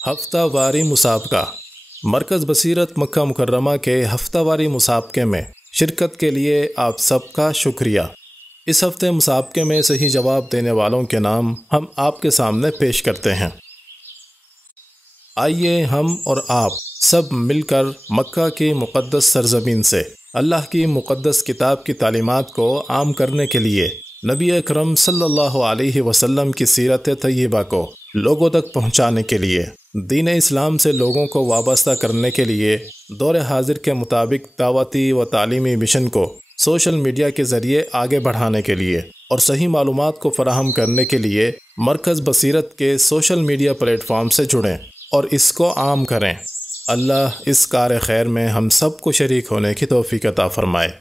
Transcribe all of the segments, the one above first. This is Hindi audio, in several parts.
हफ्तावारी मुसाबका। मरकज़ बसीरत मक्का मुकर्रमा के हफ्तावारी मुसाबके में शिरकत के लिए आप सबका शुक्रिया। इस हफ्ते मुसाबके में सही जवाब देने वालों के नाम हम आपके सामने पेश करते हैं। आइए हम और आप सब मिलकर मक्का की मुक़द्दस सरज़मीन से अल्लाह की मुक़द्दस किताब की तालीमात को आम करने के लिए नबी अकरम सल्लल्लाहु अलैहि वसल्लम की सीरत तय्यबा को लोगों तक पहुँचाने के लिए, दीन इस्लाम से लोगों को वाबस्ता करने के लिए दौर हाजिर के मुताबिक दावती व तालीमी मिशन को सोशल मीडिया के ज़रिए आगे बढ़ाने के लिए और सही मालूमात को फ़राहम करने के लिए मरकज़ बसीरत के सोशल मीडिया प्लेटफॉर्म से जुड़ें और इसको आम करें। अल्लाह इस कार खैर में हम सब को शरीक होने की तौफीक अता फ़रमाए।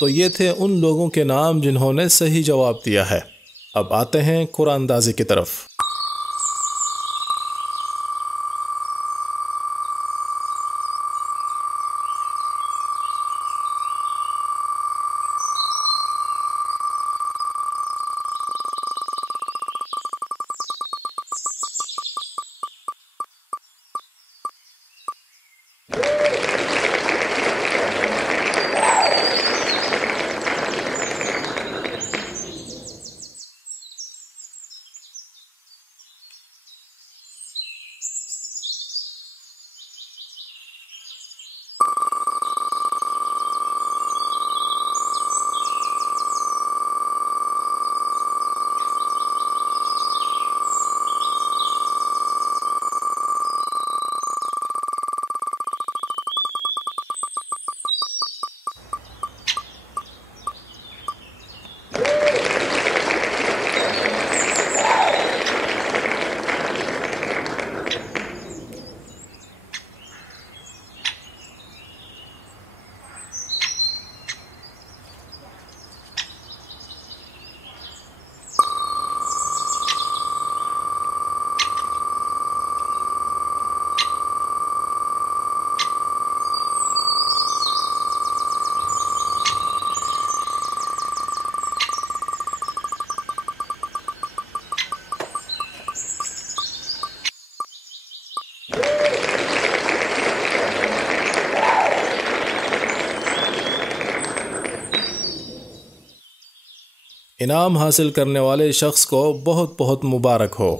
तो ये थे उन लोगों के नाम जिन्होंने सही जवाब दिया है। अब आते हैं कुरानदाजी की तरफ। इनाम हासिल करने वाले शख्स को बहुत बहुत मुबारक हो।